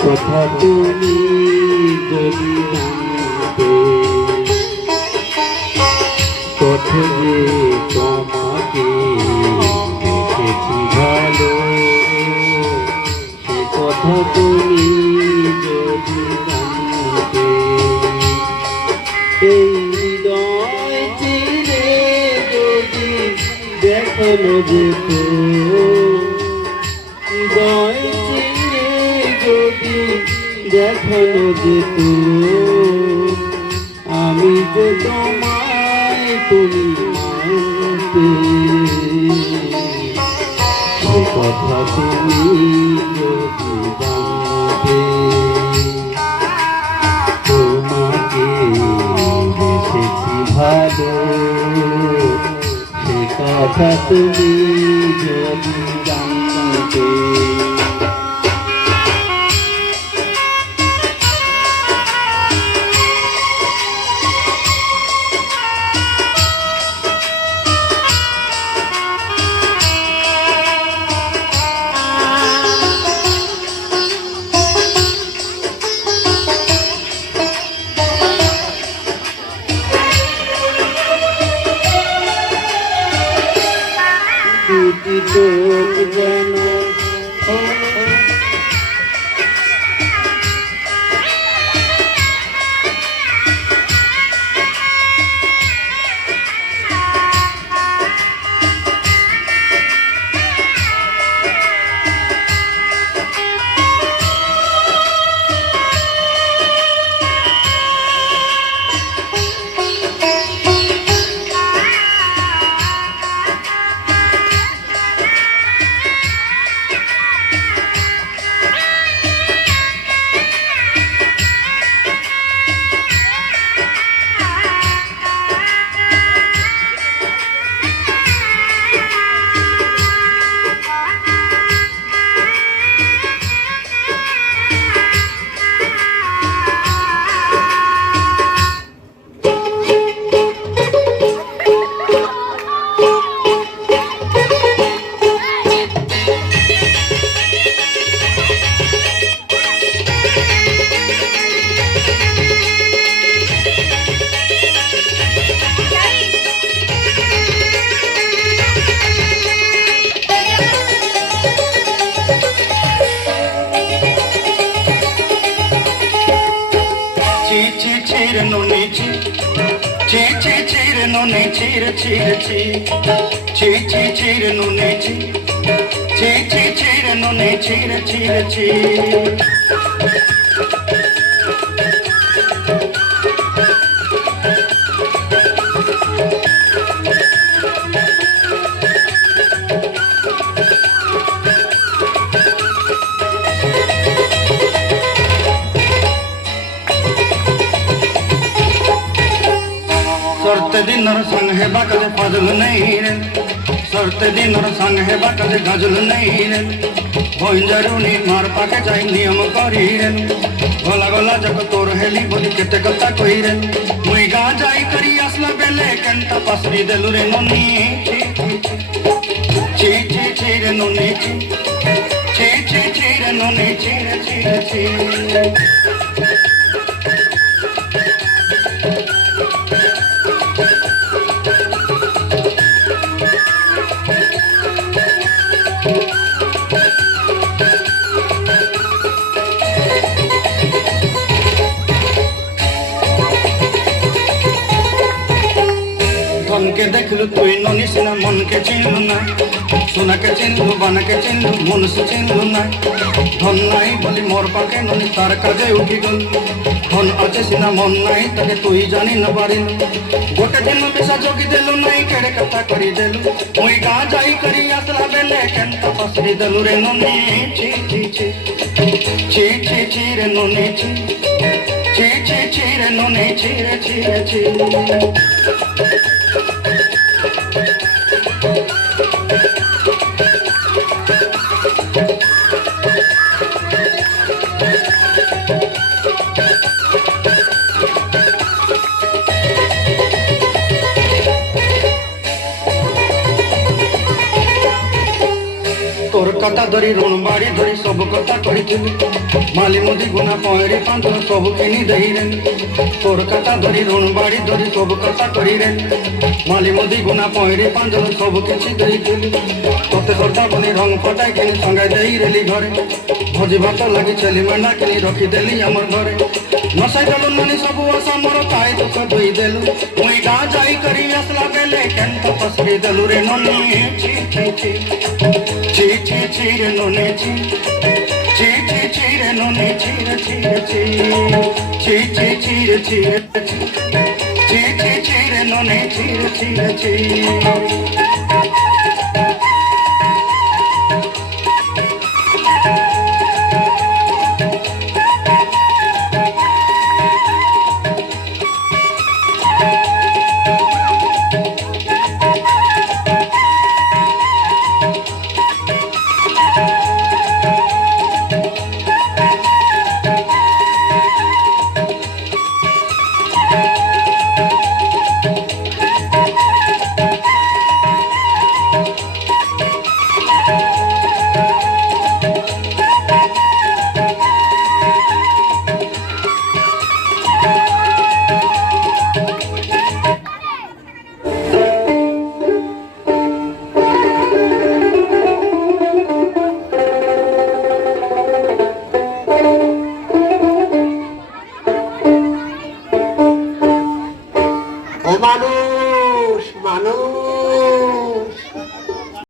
কথা তুমি যদি জানতে পথে যে তোমাকে দেখেছি ভালো সে কথা তুমি যদি জানতে এই হৃদয় চিরে যদি দেখানো যেত হৃদয় চিরে যদি দেখানো যেত আমি যে তোমায় তুমি মানতে সে কথা তুমি যদি জানতে তোমাকে দেখেছি ভালো সে কথা তুমি যদি জানতে দুটি চোখ যেন सरते दिनर संग है बाकले फजल नहीं रे सरते दिनर संग है बाकले गजल नहीं रे भोंजरुनी मार पाके जाई नियम करी रे गला गला जग तोर हेली बोली केते कथा कही रे मुई गा जाई करी असला बेले कंटा पसरी देलु रे ननी ची ची ची रे ननी ची ची ची रे ननी ची ची ची धन के देखलु तुई ननी सिना मन के चिन्हलु ना सोना के चिन्हलु बना के चिन्हलु मन से चिन्हलु ना धन नाई बोली मोर पाके ननी तार काजे उठी गल धन आछे सिना मन नाई ताके तुई जानी न पारिल गोटे दिन मिसा जोगी देलु नाई केड़े कथा करी देलु मुई गा जाई करी आसला बेले केंता पसरी देलु रे ननी ची ची ची ची ची ची रे ननी ची ची ची ची रे ननी ची रे ची रे ची কথা ধরি ঋণ বাড়ি ধরি সব কথা করিଥିଲି মালি মুদি গুনা পয়রি পাঁচল সব কিনি দেই রে তোর কথা ধরি ঋণ বাড়ি ধরি সব কথা করি রে মালি মুদি গুনা পয়রি পাঁচল সব কিছু ଦେଇଥିଲି তোতে সর্দা বনি রং ফটাই কিনি সঙ্গাই দেই রেলি ঘরে ভোজি ভাত লাগি ছেলি মেଣ୍ଢା কিনি রଖିଦେଲି আমার ঘরে নসাই দেলু নানি সবু আশা মোর তাই দুঃখ ধুই দেলু মুই গাঁ যাই করি আসলা বেলে কেন্ত পসরি দেলু রে ননি ছি ছি ছি ছি ছি ছি রে ননি ছি ছি ছি ছি রে ননি ছি রে ছি রে ছি ছি ছি ছি রে ছি রে ছি ছি ছি ছি রে ননি ছি রে ছি রে ছি